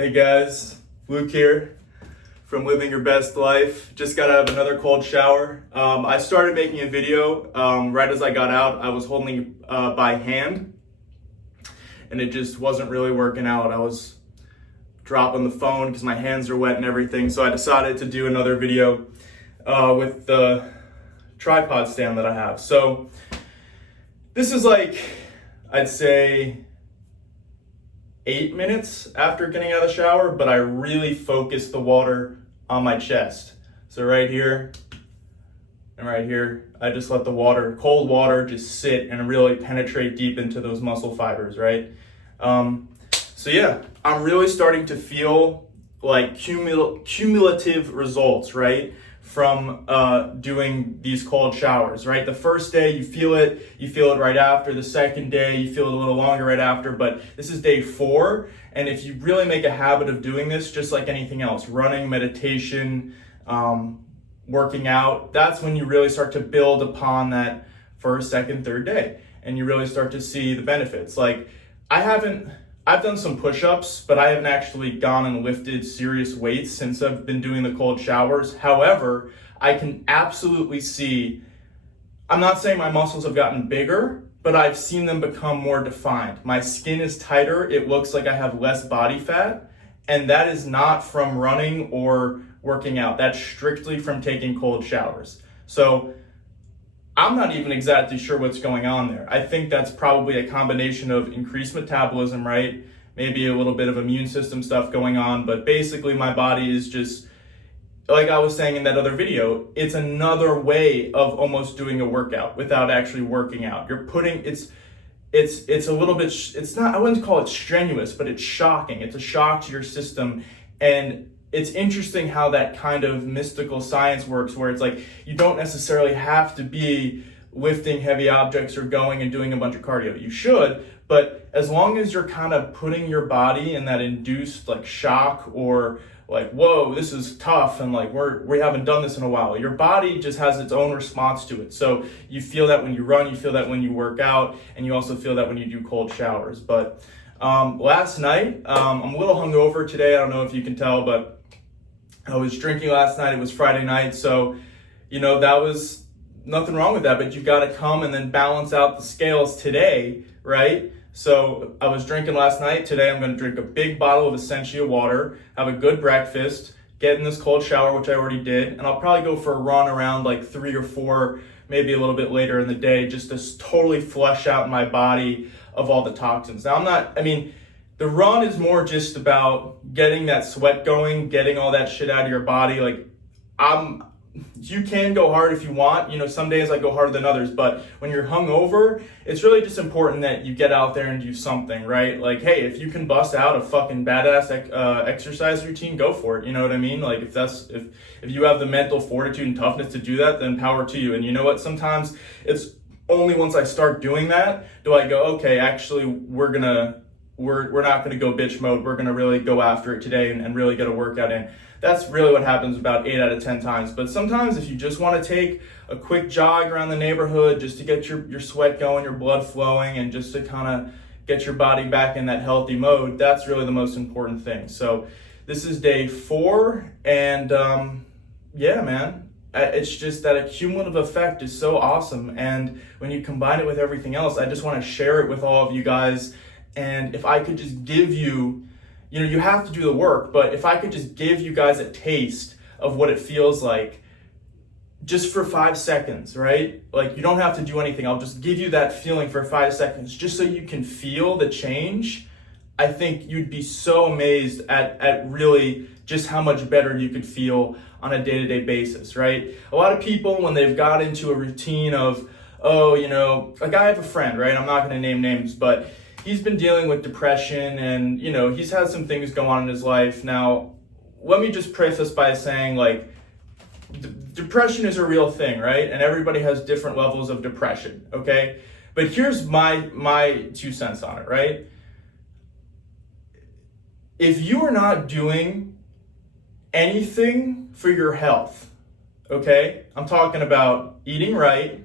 Hey guys, Luke here from Living Your Best Life. Just got out of another cold shower. I started making a video right as I got out. I was holding it by hand and it just wasn't really working out. I was dropping the phone because my hands are wet and everything. So I decided to do another video with the tripod stand that I have. So this is like, I'd say 8 minutes after getting out of the shower, but I really focused the water on my chest. So right here and right here, I just let the water, cold water, just sit and really penetrate deep into those muscle fibers, right? So yeah, I'm really starting to feel like cumulative results, right? From doing these cold showers, right? The first day you feel it right after. The second day you feel it a little longer right after, but this is day 4. And if you really make a habit of doing this, just like anything else, running, meditation, working out, that's when you really start to build upon that first, second, third day. And you really start to see the benefits. Like I've done some push-ups, but I haven't actually gone and lifted serious weights since I've been doing the cold showers. However, I can absolutely see, I'm not saying my muscles have gotten bigger, but I've seen them become more defined. My skin is tighter. It looks like I have less body fat. And that is not from running or working out. That's strictly from taking cold showers. So I'm not even exactly sure what's going on there. I think that's probably a combination of increased metabolism, right? Maybe a little bit of immune system stuff going on, but basically my body is just, like I was saying in that other video, it's another way of almost doing a workout without actually working out. You're putting, it's a little bit, it's not, I wouldn't call it strenuous, but it's shocking. It's a shock to your system. And it's interesting how that kind of mystical science works, where it's like you don't necessarily have to be lifting heavy objects or going and doing a bunch of cardio. You should, but as long as you're kind of putting your body in that induced like shock or like, whoa, this is tough, and like we haven't done this in a while, your body just has its own response to it. So you feel that when you run, you feel that when you work out, and you also feel that when you do cold showers. But last night, I'm a little hungover today. I don't know if you can tell, but I was drinking last night. It was Friday night. So, that was nothing wrong with that, but you got to come and then balance out the scales today, right? So I was drinking last night. Today, I'm going to drink a big bottle of Essentia water, have a good breakfast, get in this cold shower, which I already did. And I'll probably go for a run around like 3 or 4, maybe a little bit later in the day, just to totally flush out my body of all the toxins. Now, the run is more just about getting that sweat going, getting all that shit out of your body. Like, you can go hard if you want. Some days I go harder than others, but when you're hungover, it's really just important that you get out there and do something, right? Like, hey, if you can bust out a fucking badass exercise routine, go for it. You know what I mean? Like, if you have the mental fortitude and toughness to do that, then power to you. And you know what? Sometimes it's only once I start doing that do I go, okay, actually, we're not going to go bitch mode. We're going to really go after it today and really get a workout in. That's really what happens about 8 out of 10 times. But sometimes if you just want to take a quick jog around the neighborhood just to get your sweat going, your blood flowing, and just to kind of get your body back in that healthy mode, that's really the most important thing. So this is day 4. And yeah, man, it's just that a cumulative effect is so awesome. And when you combine it with everything else, I just want to share it with all of you guys. And if I could just give you, you have to do the work, but if I could just give you guys a taste of what it feels like just for 5 seconds, right? Like, you don't have to do anything. I'll just give you that feeling for 5 seconds just so you can feel the change. I think you'd be so amazed at really just how much better you could feel on a day-to-day basis, right? A lot of people, when they've got into a routine of, like I have a friend, right? I'm not going to name names, but he's been dealing with depression and, he's had some things go on in his life. Now, let me just preface by saying, like, depression is a real thing, right? And everybody has different levels of depression, okay? But here's my 2 cents on it, right? If you are not doing anything for your health, okay? I'm talking about eating right.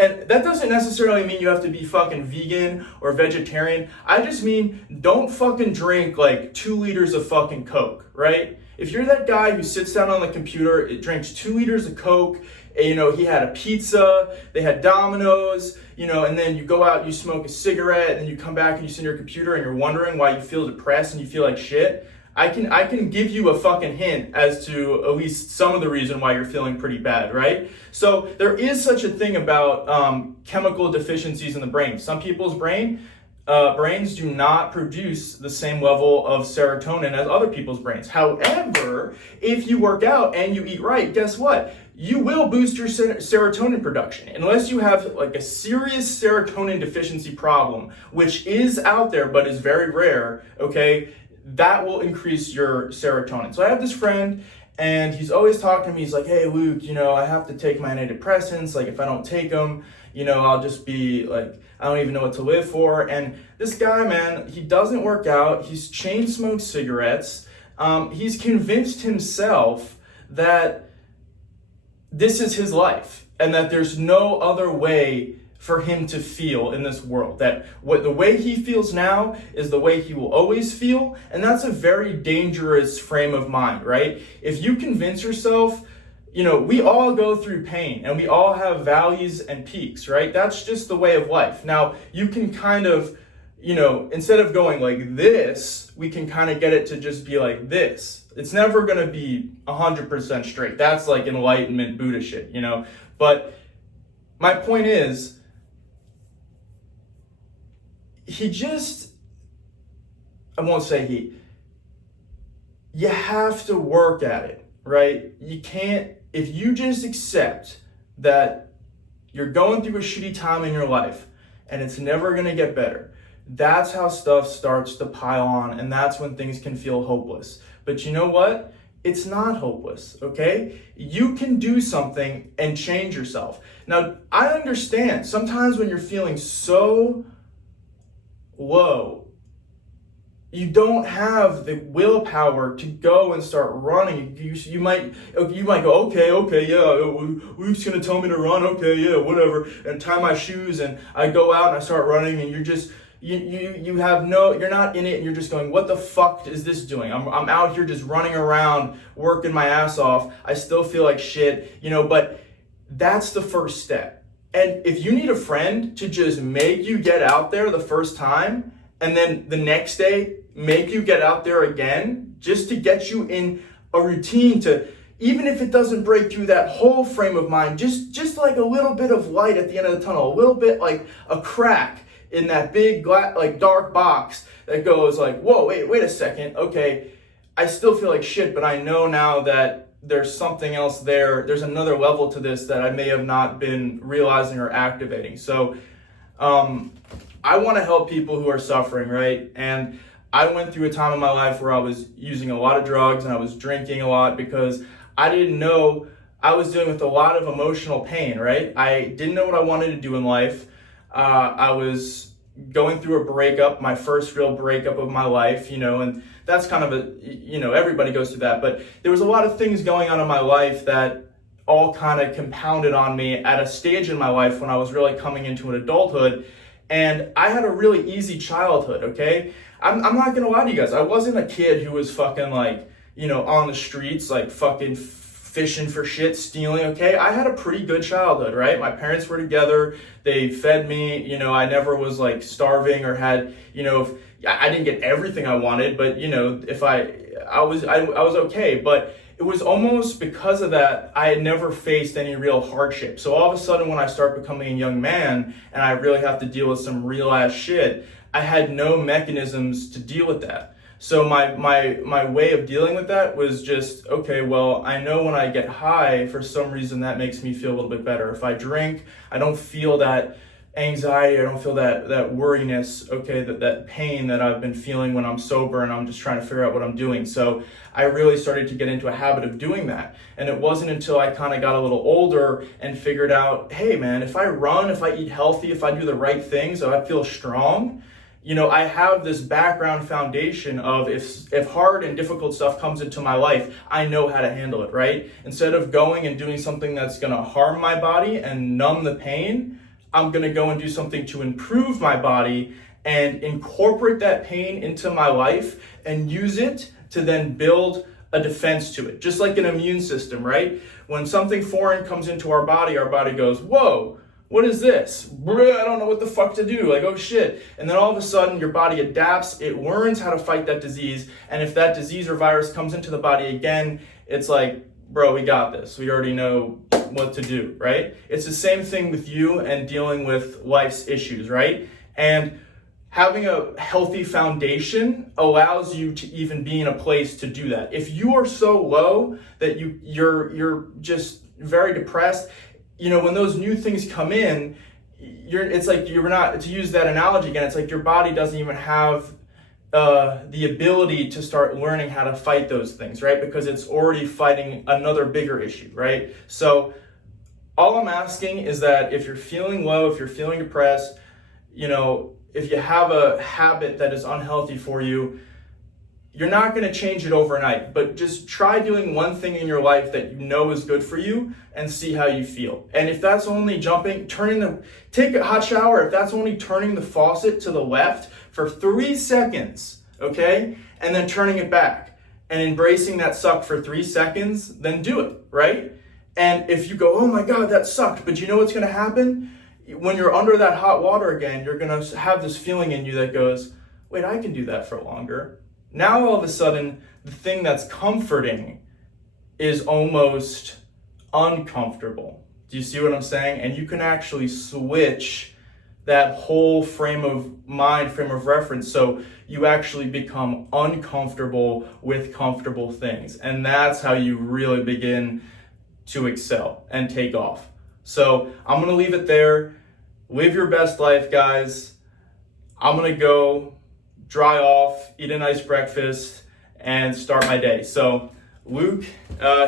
And that doesn't necessarily mean you have to be fucking vegan or vegetarian. I just mean don't fucking drink like 2 liters of fucking Coke, right? If you're that guy who sits down on the computer, it drinks 2 liters of Coke, and, you know, he had a pizza, they had Domino's, you know, and then you go out, you smoke a cigarette, and then you come back and you sit on your computer and you're wondering why you feel depressed and you feel like shit. I can give you a fucking hint as to at least some of the reason why you're feeling pretty bad, right? So there is such a thing about chemical deficiencies in the brain. Some people's brains do not produce the same level of serotonin as other people's brains. However, if you work out and you eat right, guess what? You will boost your serotonin production. Unless you have like a serious serotonin deficiency problem, which is out there but is very rare, okay? That will increase your serotonin. So I have this friend, and he's always talking to me. He's like, hey, Luke, you know, I have to take my antidepressants. Like, if I don't take them, you know, I'll just be like, I don't even know what to live for. And this guy, man, he doesn't work out. He's chain smoked cigarettes. He's convinced himself that this is his life and that there's no other way for him to feel in this world, that the way he feels now is the way he will always feel. And that's a very dangerous frame of mind, right? If you convince yourself, you know, we all go through pain and we all have valleys and peaks, right? That's just the way of life. Now, you can kind of, you know, instead of going like this, we can kind of get it to just be like this. It's never going to be 100% straight. That's like enlightenment Buddha shit, you know? But my point is, I won't say you have to work at it, right? You can't, if you just accept that you're going through a shitty time in your life and it's never gonna get better, that's how stuff starts to pile on, and that's when things can feel hopeless. But you know what? It's not hopeless, okay? You can do something and change yourself. Now, I understand sometimes when you're feeling so low, you don't have the willpower to go and start running. You might go, okay, yeah, Luke's gonna tell me to run, okay, yeah, whatever, and tie my shoes, and I go out and I start running, and you're just, you're not in it, and you're just going, what the fuck is this doing? I'm out here just running around, working my ass off. I still feel like shit, you know, but that's the first step. And if you need a friend to just make you get out there the first time, and then the next day make you get out there again, just to get you in a routine to, even if it doesn't break through that whole frame of mind, just like a little bit of light at the end of the tunnel, a little bit like a crack in that big like dark box that goes like, whoa, wait a second, okay, I still feel like shit, but I know now that there's something else there. There's another level to this that I may have not been realizing or activating. So I want to help people who are suffering, right? And I went through a time in my life where I was using a lot of drugs and I was drinking a lot because I didn't know I was dealing with a lot of emotional pain, right? I didn't know what I wanted to do in life. I was going through a breakup, my first real breakup of my life, you know, and that's kind of a, you know, everybody goes through that, but there was a lot of things going on in my life that all kind of compounded on me at a stage in my life when I was really coming into an adulthood. And I had a really easy childhood, okay? I'm not gonna lie to you guys. I wasn't a kid who was fucking like, you know, on the streets, like fucking fishing for shit, stealing, okay? I had a pretty good childhood, right? My parents were together, they fed me, you know, I never was like starving or had, you know, I didn't get everything I wanted, but you know, if I was okay. But it was almost because of that, I had never faced any real hardship. So all of a sudden when I start becoming a young man and I really have to deal with some real ass shit, I had no mechanisms to deal with that. So my way of dealing with that was just, okay, well, I know when I get high, for some reason that makes me feel a little bit better. If I drink, I don't feel that anxiety, I don't feel that worriness, okay, that pain that I've been feeling when I'm sober and I'm just trying to figure out what I'm doing. So I really started to get into a habit of doing that. And it wasn't until I kind of got a little older and figured out, hey man, if I run, if I eat healthy, if I do the right things, if I feel strong, you know, I have this background foundation of if hard and difficult stuff comes into my life, I know how to handle it, right? Instead of going and doing something that's gonna harm my body and numb the pain, I'm gonna go and do something to improve my body and incorporate that pain into my life and use it to then build a defense to it. Just like an immune system, right? When something foreign comes into our body goes, whoa, what is this? I don't know what the fuck to do. Like, oh shit. And then all of a sudden your body adapts, it learns how to fight that disease. And if that disease or virus comes into the body again, it's like, bro, we got this. We already know what to do, right? It's the same thing with you and dealing with life's issues, right? And having a healthy foundation allows you to even be in a place to do that. If you are so low that you're just very depressed, when those new things come in, it's like you're not, to use that analogy again, it's like your body doesn't even have the ability to start learning how to fight those things, right? Because it's already fighting another bigger issue, right? So all I'm asking is that if you're feeling low, if you're feeling depressed, if you have a habit that is unhealthy for you, you're not going to change it overnight, but just try doing one thing in your life that is good for you and see how you feel. And if that's only take a hot shower, if that's only turning the faucet to the left for 3 seconds, okay? And then turning it back and embracing that suck for 3 seconds, then do it, right? And if you go, oh my God, that sucked, but you know what's going to happen? When you're under that hot water again, you're going to have this feeling in you that goes, wait, I can do that for longer. Now all of a sudden, the thing that's comforting is almost uncomfortable. Do you see what I'm saying? And you can actually switch that whole frame of mind, frame of reference, so you actually become uncomfortable with comfortable things. And that's how you really begin to excel and take off. So I'm going to leave it there. Live your best life, guys. I'm going to go dry off, eat a nice breakfast, and start my day. So Luke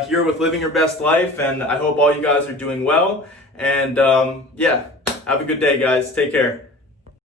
here with Living Your Best Life, and I hope all you guys are doing well. And yeah, have a good day, guys. Take care.